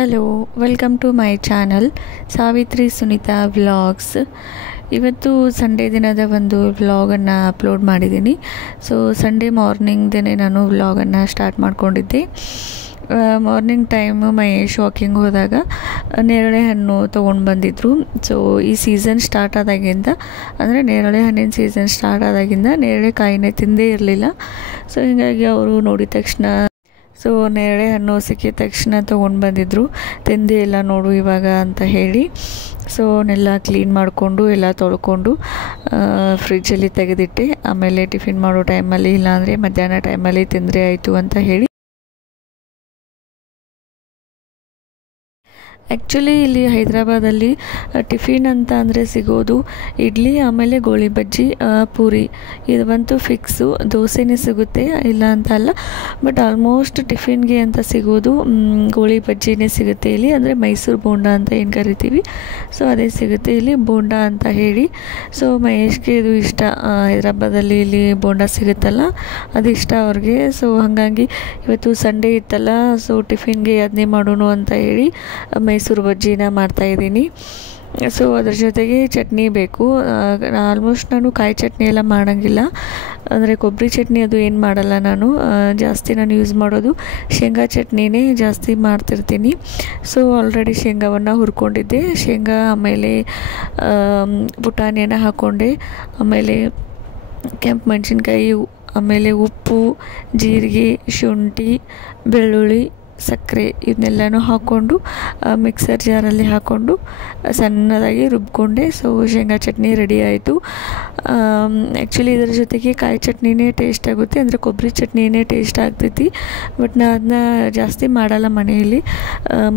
Hello, welcome to my channel Savitri Sunita vlogs. ಇವತ್ತು Sunday ದಿನದ ಒಂದು ವ್ಲಾಗನ್ನು ಅಪ್ಲೋಡ್ ಮಾಡಿದ್ದೀನಿ. ಸೊ ಸಂಡೇ ಮಾರ್ನಿಂಗ್ದೇ ನಾನು ವ್ಲಾಗನ್ನು ಸ್ಟಾರ್ಟ್ ಮಾಡ್ಕೊಂಡಿದ್ದೆ. ಮಾರ್ನಿಂಗ್ ಟೈಮು ಮಹೇಶ್ ವಾಕಿಂಗ್ ಹೋದಾಗ ನೇರಳೆ ಹಣ್ಣು ತೊಗೊಂಡು ಬಂದಿದ್ದರು. ಸೊ ಈ ಸೀಸನ್ ಸ್ಟಾರ್ಟ್ ಆದಾಗಿಂದ, ಅಂದರೆ ನೇರಳೆ ಹಣ್ಣಿನ ಸೀಸನ್ ಸ್ಟಾರ್ಟ್ ಆದಾಗಿಂದ ನೇರಳೆ ಕಾಯಿನೇ ತಿಂದೇ ಇರಲಿಲ್ಲ. ಸೊ ಹೀಗಾಗಿ ಅವರು ನೋಡಿದ ತಕ್ಷಣ ನೇರಳೆ ಹಣ್ಣು ಸಿಕ್ಕಿದ ತಕ್ಷಣ ತೊಗೊಂಡು ಬಂದಿದ್ದರು. ತಿಂದೇ ಇಲ್ಲ ನೋಡು ಇವಾಗ ಅಂತ ಹೇಳಿ. ಸೊ ಅವನ್ನೆಲ್ಲ ಕ್ಲೀನ್ ಮಾಡಿಕೊಂಡು ಎಲ್ಲ ತೊಳ್ಕೊಂಡು ಫ್ರಿಜ್ಜಲ್ಲಿ ತೆಗೆದಿಟ್ಟೆ. ಆಮೇಲೆ ಟಿಫಿನ್ ಮಾಡೋ ಟೈಮಲ್ಲಿ, ಇಲ್ಲಾಂದರೆ ಮಧ್ಯಾಹ್ನ ಟೈಮಲ್ಲಿ ತಿಂದರೆ ಆಯಿತು ಅಂತ ಹೇಳಿ. ಆ್ಯಕ್ಚುಲಿ ಇಲ್ಲಿ ಹೈದ್ರಾಬಾದಲ್ಲಿ ಟಿಫಿನ್ ಅಂತ ಅಂದರೆ ಸಿಗೋದು ಇಡ್ಲಿ, ಆಮೇಲೆ ಗೋಳಿ ಬಜ್ಜಿ, ಪೂರಿ. ಇದಂತೂ ಫಿಕ್ಸು. ದೋಸೆನೇ ಸಿಗುತ್ತೆ ಇಲ್ಲ ಅಂತ ಅಲ್ಲ, ಬಟ್ ಆಲ್ಮೋಸ್ಟ್ ಟಿಫಿನ್ಗೆ ಅಂತ ಸಿಗೋದು ಗೋಳಿ ಬಜ್ಜಿನೇ ಸಿಗುತ್ತೆ ಇಲ್ಲಿ. ಅಂದರೆ ಮೈಸೂರು ಬೋಂಡ ಅಂತ ಏನು ಕರಿತೀವಿ, ಸೊ ಅದೇ ಸಿಗುತ್ತೆ ಇಲ್ಲಿ, ಬೋಂಡ ಅಂತ ಹೇಳಿ. ಸೊ ಮಹೇಶ್ಗೆ ಇದು ಇಷ್ಟ. ಹೈದ್ರಾಬಾದಲ್ಲಿ ಇಲ್ಲಿ ಬೋಂಡ ಸಿಗುತ್ತಲ್ಲ, ಅದು ಇಷ್ಟ ಅವ್ರಿಗೆ. ಸೊ ಹಾಗಾಗಿ ಇವತ್ತು ಸಂಡೇ ಇತ್ತಲ್ಲ, ಸೊ ಟಿಫಿನ್ಗೆ ಅದನ್ನೇ ಮಾಡೋಣ ಅಂತ ಹೇಳಿ ಮೈಸೂರು ಬಜ್ಜಿನ ಮಾಡ್ತಾಯಿದ್ದೀನಿ. ಸೊ ಅದ್ರ ಜೊತೆಗೆ ಚಟ್ನಿ ಬೇಕು. ಆಲ್ಮೋಸ್ಟ್ ನಾನು ಕಾಯಿ ಚಟ್ನಿ ಎಲ್ಲ ಮಾಡೋಂಗಿಲ್ಲ, ಅಂದರೆ ಕೊಬ್ಬರಿ ಚಟ್ನಿ ಅದು ಏನು ಮಾಡಲ್ಲ ನಾನು. ಜಾಸ್ತಿ ನಾನು ಯೂಸ್ ಮಾಡೋದು ಶೇಂಗಾ ಚಟ್ನಿನೇ ಜಾಸ್ತಿ ಮಾಡ್ತಿರ್ತೀನಿ. ಸೊ ಆಲ್ರೆಡಿ ಶೇಂಗಾವನ್ನು ಹುರ್ಕೊಂಡಿದ್ದೆ. ಶೇಂಗಾ, ಆಮೇಲೆ ಪುಟಾಣಿಯನ್ನು ಹಾಕ್ಕೊಂಡೆ, ಆಮೇಲೆ ಕೆಂಪು ಮೆಣಸಿನ್ಕಾಯಿ, ಆಮೇಲೆ ಉಪ್ಪು, ಜೀರಿಗೆ, ಶುಂಠಿ, ಬೆಳ್ಳುಳ್ಳಿ, ಸಕ್ಕರೆ ಇದನ್ನೆಲ್ಲನೂ ಹಾಕ್ಕೊಂಡು ಮಿಕ್ಸರ್ ಜಾರಲ್ಲಿ ಹಾಕ್ಕೊಂಡು ಸಣ್ಣದಾಗಿ ರುಬ್ಕೊಂಡೆ. ಸೊ ಶೇಂಗಾ ಚಟ್ನಿ ರೆಡಿ ಆಯಿತು. ಆ್ಯಕ್ಚುಲಿ ಇದರ ಜೊತೆಗೆ ಕಾಯಿ ಚಟ್ನಿನೇ ಟೇಸ್ಟ್ ಆಗುತ್ತೆ, ಅಂದರೆ ಕೊಬ್ಬರಿ ಚಟ್ನಿನೇ ಟೇಸ್ಟ್ ಆಗ್ತೈತಿ. ಬಟ್ ನಾನು ಅದನ್ನ ಜಾಸ್ತಿ ಮಾಡಲ್ಲ ಮನೆಯಲ್ಲಿ.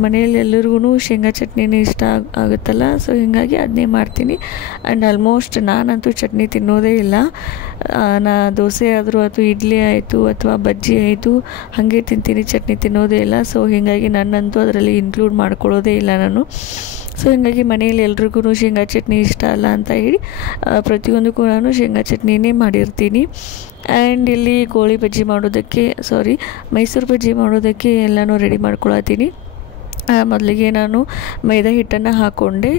ಮನೆಯಲ್ಲಿ ಎಲ್ಲರಿಗೂ ಶೇಂಗಾ ಚಟ್ನಿನೇ ಇಷ್ಟ ಆಗುತ್ತಲ್ಲ, ಸೊ ಹೀಗಾಗಿ ಅದನ್ನೇ ಮಾಡ್ತೀನಿ. ಆ್ಯಂಡ್ ಆಲ್ಮೋಸ್ಟ್ ನಾನಂತೂ ಚಟ್ನಿ ತಿನ್ನೋದೇ ಇಲ್ಲ. ದೋಸೆ ಆದರೂ ಅಥವಾ ಇಡ್ಲಿ ಆಯಿತು ಅಥವಾ ಬಜ್ಜಿ ಆಯಿತು, ಹಾಗೆ ತಿಂತೀನಿ, ಚಟ್ನಿ ತಿನ್ನೋದೇ ಇಲ್ಲ. ಸೊ ಹೀಗಾಗಿ ನನ್ನಂತೂ ಅದರಲ್ಲಿ ಇನ್ಕ್ಲೂಡ್ ಮಾಡ್ಕೊಳ್ಳೋದೇ ಇಲ್ಲ ನಾನು. ಸೊ ಹೀಗಾಗಿ ಮನೆಯಲ್ಲಿ ಎಲ್ರಿಗೂ ಶೇಂಗಾ ಚಟ್ನಿ ಇಷ್ಟ ಅಲ್ಲ ಅಂತ ಹೇಳಿ ಪ್ರತಿಯೊಂದಕ್ಕೂ ನಾನು ಶೇಂಗಾ ಚಟ್ನಿನೇ ಮಾಡಿರ್ತೀನಿ. ಆ್ಯಂಡ್ ಇಲ್ಲಿ ಗೋಳಿ ಬಜ್ಜಿ ಮಾಡೋದಕ್ಕೆ, ಮೈಸೂರು ಬಜ್ಜಿ ಮಾಡೋದಕ್ಕೆ ಎಲ್ಲನೂ ರೆಡಿ ಮಾಡ್ಕೊಳತ್ತೀನಿ. ಮೊದಲಿಗೆ ನಾನು ಮೈದಾ ಹಿಟ್ಟನ್ನು ಹಾಕ್ಕೊಂಡೆ.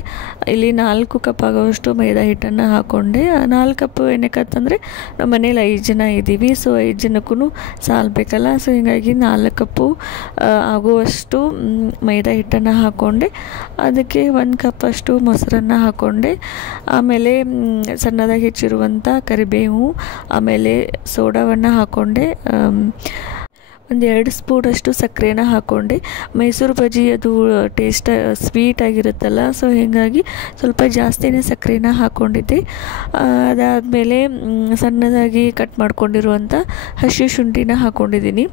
ಇಲ್ಲಿ 4 ಕಪ್ ಆಗೋವಷ್ಟು ಮೈದಾ ಹಿಟ್ಟನ್ನು ಹಾಕ್ಕೊಂಡೆ. 4 ಕಪ್ ಏನಕ್ಕಂತಂದರೆ ನಮ್ಮ ಮನೇಲಿ 5 ಜನ ಇದ್ದೀವಿ. ಸೊ 5 ಜನಕ್ಕೂ ಸಾಲ್ಬೇಕಲ್ಲ. ಸೊ ಹೀಗಾಗಿ 4 ಕಪ್ಪು ಆಗುವಷ್ಟು ಮೈದಾ ಹಿಟ್ಟನ್ನು ಹಾಕ್ಕೊಂಡೆ. ಅದಕ್ಕೆ 1 ಕಪ್ ಅಷ್ಟು ಮೊಸರನ್ನು ಹಾಕ್ಕೊಂಡೆ. ಆಮೇಲೆ ಸಣ್ಣದಾಗಿ ಹೆಚ್ಚಿರುವಂಥ ಕರಿಬೇವು, ಆಮೇಲೆ ಸೋಡಾವನ್ನು ಹಾಕ್ಕೊಂಡೆ. 1-2 ಸ್ಪೂನಷ್ಟು ಸಕ್ಕರೆನ ಹಾಕ್ಕೊಂಡೆ. ಮೈಸೂರು ಬಜ್ಜಿ ಅದು ಟೇಸ್ಟ್ ಸ್ವೀಟಾಗಿರುತ್ತಲ್ಲ, ಸೊ ಹೀಗಾಗಿ ಸ್ವಲ್ಪ ಜಾಸ್ತಿನೇ ಸಕ್ಕರೆನ ಹಾಕ್ಕೊಂಡಿದ್ದೆ. ಅದಾದಮೇಲೆ ಸಣ್ಣದಾಗಿ ಕಟ್ ಮಾಡ್ಕೊಂಡಿರುವಂಥ ಹಸಿ ಶುಂಠಿನ ಹಾಕ್ಕೊಂಡಿದ್ದೀನಿ.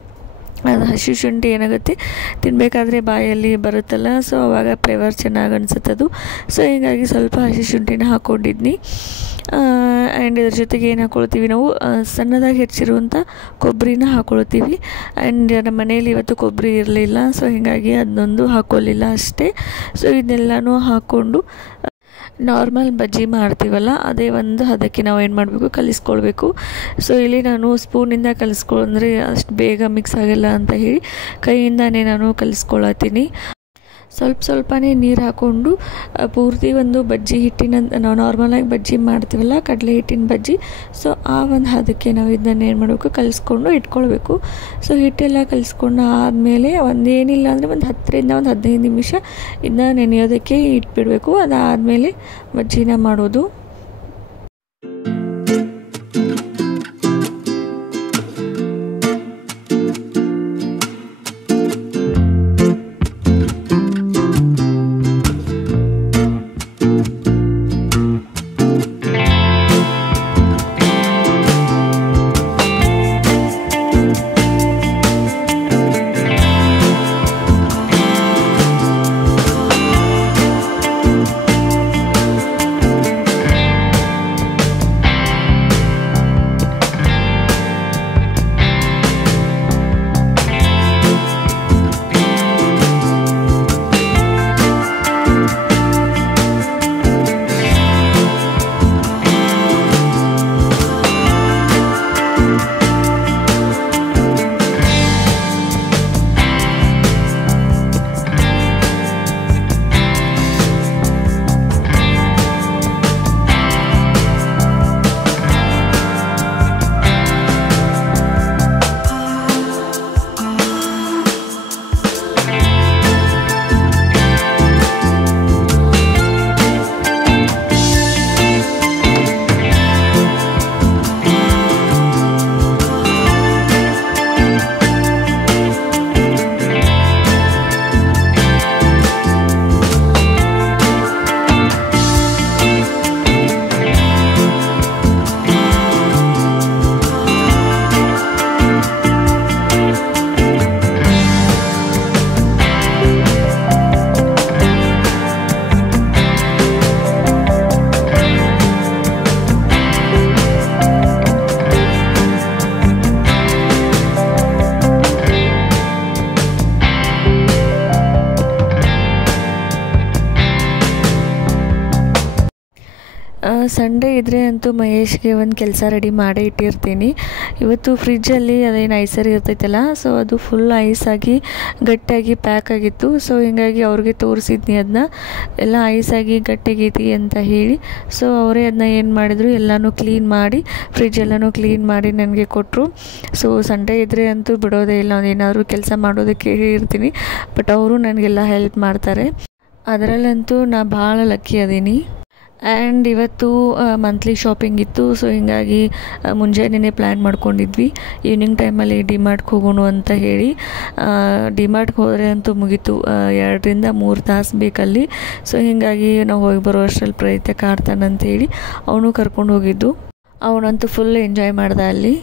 ಅದು ಹಸಿ ಶುಂಠಿ ಏನಾಗುತ್ತೆ, ತಿನ್ನಬೇಕಾದ್ರೆ ಬಾಯಲ್ಲಿ ಬರುತ್ತಲ್ಲ, ಸೊ ಆವಾಗ ಫ್ಲೇವರ್ ಚೆನ್ನಾಗಿ ಅನಿಸುತ್ತದು. ಸೊ ಹೀಗಾಗಿ ಸ್ವಲ್ಪ ಹಸಿ ಶುಂಠಿನ ಹಾಕ್ಕೊಂಡಿದ್ನಿ. ಆ್ಯಂಡ್ ಇದ್ರ ಜೊತೆಗೆ ಏನು ಹಾಕ್ಕೊಳ್ತೀವಿ ನಾವು, ಸಣ್ಣದಾಗಿ ಹೆಚ್ಚಿರುವಂಥ ಕೊಬ್ಬರಿನ ಹಾಕ್ಕೊಳ್ತೀವಿ. ಆ್ಯಂಡ್ ನಮ್ಮ ಮನೇಲಿ ಇವತ್ತು ಕೊಬ್ಬರಿ ಇರಲಿಲ್ಲ, ಸೊ ಹೀಗಾಗಿ ಅದನ್ನೊಂದು ಹಾಕ್ಕೊಳ್ಳಿಲ್ಲ ಅಷ್ಟೇ. ಸೊ ಇದನ್ನೆಲ್ಲನೂ ಹಾಕ್ಕೊಂಡು ನಾರ್ಮಲ್ ಬಜ್ಜಿ ಮಾಡ್ತೀವಲ್ಲ, ಅದೇ ಒಂದು ಹದಕ್ಕೆ ನಾವು ಏನು ಮಾಡಬೇಕು, ಕಲಿಸ್ಕೊಳ್ಬೇಕು. ಸೊ ಇಲ್ಲಿ ನಾನು ಸ್ಪೂನಿಂದ ಕಲಿಸ್ಕೊಂಡ್ರೆ ಅಷ್ಟು ಬೇಗ ಮಿಕ್ಸ್ ಆಗಲ್ಲ ಅಂತ ಹೇಳಿ ಕೈಯಿಂದನೇ ನಾನು ಕಲಿಸ್ಕೊಳತ್ತೀನಿ. ಸ್ವಲ್ಪನೇ ನೀರು ಹಾಕ್ಕೊಂಡು ಪೂರ್ತಿ ಒಂದು ಬಜ್ಜಿ ಹಿಟ್ಟಿನ, ನಾವು ನಾರ್ಮಲಾಗಿ ಬಜ್ಜಿ ಮಾಡ್ತೀವಲ್ಲ ಕಡಲೆ ಹಿಟ್ಟಿನ ಬಜ್ಜಿ, ಸೊ ಆ ಒಂದು ಹದಕ್ಕೆ ನಾವು ಇದನ್ನ ಏನು ಮಾಡಬೇಕು, ಕಲಿಸ್ಕೊಂಡು ಇಟ್ಕೊಳ್ಬೇಕು. ಸೊ ಹಿಟ್ಟೆಲ್ಲ ಕಲಿಸ್ಕೊಂಡು ಆದಮೇಲೆ ಏನಿಲ್ಲ ಅಂದರೆ ಒಂದು 10ರಿಂದ 15 ನಿಮಿಷ ಇದನ್ನ ನೆನೆಯೋದಕ್ಕೆ ಇಟ್ಬಿಡಬೇಕು. ಅದಾದಮೇಲೆ ಬಜ್ಜಿನ ಮಾಡೋದು. ಸಂಡೇ ಇದ್ದರೆ ಅಂತೂ ಮಹೇಶ್ಗೆ ಒಂದು ಕೆಲಸ ರೆಡಿ ಮಾಡೇ ಇಟ್ಟಿರ್ತೀನಿ. ಇವತ್ತು ಫ್ರಿಜ್ಜಲ್ಲಿ ಅದೇನು ಐಸರ್ ಇರ್ತೈತಲ್ಲ, ಸೊ ಅದು ಫುಲ್ ಐಸಾಗಿ ಗಟ್ಟಿಯಾಗಿ ಪ್ಯಾಕ್ ಆಗಿತ್ತು. ಸೊ ಹೀಗಾಗಿ ಅವ್ರಿಗೆ ತೋರಿಸಿದ್ನಿ ಅದನ್ನ, ಎಲ್ಲ ಐಸಾಗಿ ಗಟ್ಟಿಗೈತಿ ಅಂತ ಹೇಳಿ. ಸೊ ಅವರೇ ಅದನ್ನ ಏನು ಮಾಡಿದರು, ಎಲ್ಲನೂ ಕ್ಲೀನ್ ಮಾಡಿ ಫ್ರಿಜ್ಜೆಲ್ಲನೂ ಕ್ಲೀನ್ ಮಾಡಿ ನನಗೆ ಕೊಟ್ಟರು. ಸೊ ಸಂಡೇ ಇದ್ದರೆ ಅಂತೂ ಬಿಡೋದೇ ಇಲ್ಲ, ಏನಾದರೂ ಕೆಲಸ ಮಾಡೋದಕ್ಕೆ ಹೇಳಿರ್ತೀನಿ, ಬಟ್ ಅವರು ನನಗೆಲ್ಲ ಹೆಲ್ಪ್ ಮಾಡ್ತಾರೆ. ಅದರಲ್ಲಂತೂ ನಾ ಭಾಳ ಲಕ್ಕಿ ಅದೀನಿ. ಆ್ಯಂಡ್ ಇವತ್ತು ಮಂತ್ಲಿ ಶಾಪಿಂಗ್ ಇತ್ತು. ಸೊ ಹೀಗಾಗಿ ಮುಂಜಾನೆ ಪ್ಲ್ಯಾನ್ ಮಾಡ್ಕೊಂಡಿದ್ವಿ ಈವ್ನಿಂಗ್ ಟೈಮಲ್ಲಿ ಡಿಮಾರ್ಟ್ಗೆ ಹೋಗೋಣ ಅಂತ ಹೇಳಿ. ಡಿಮಾರ್ಟ್ಗೆ ಹೋದರೆ ಅಂತೂ ಮುಗೀತು, 2 ರಿಂದ 3 ತಾಸು ಬೇಕಲ್ಲಿ. ಸೊ ಹೀಗಾಗಿ ನಾವು ಹೋಗಿ ಬರೋ ಅಷ್ಟರಲ್ಲಿ ಪ್ರಯತ್ನ ಕಾಡ್ತಾನಂತೇಳಿ ಅವನು ಕರ್ಕೊಂಡು ಹೋಗಿದ್ದು. ಅವನಂತೂ ಫುಲ್ ಎಂಜಾಯ್ ಮಾಡ್ದ ಅಲ್ಲಿ.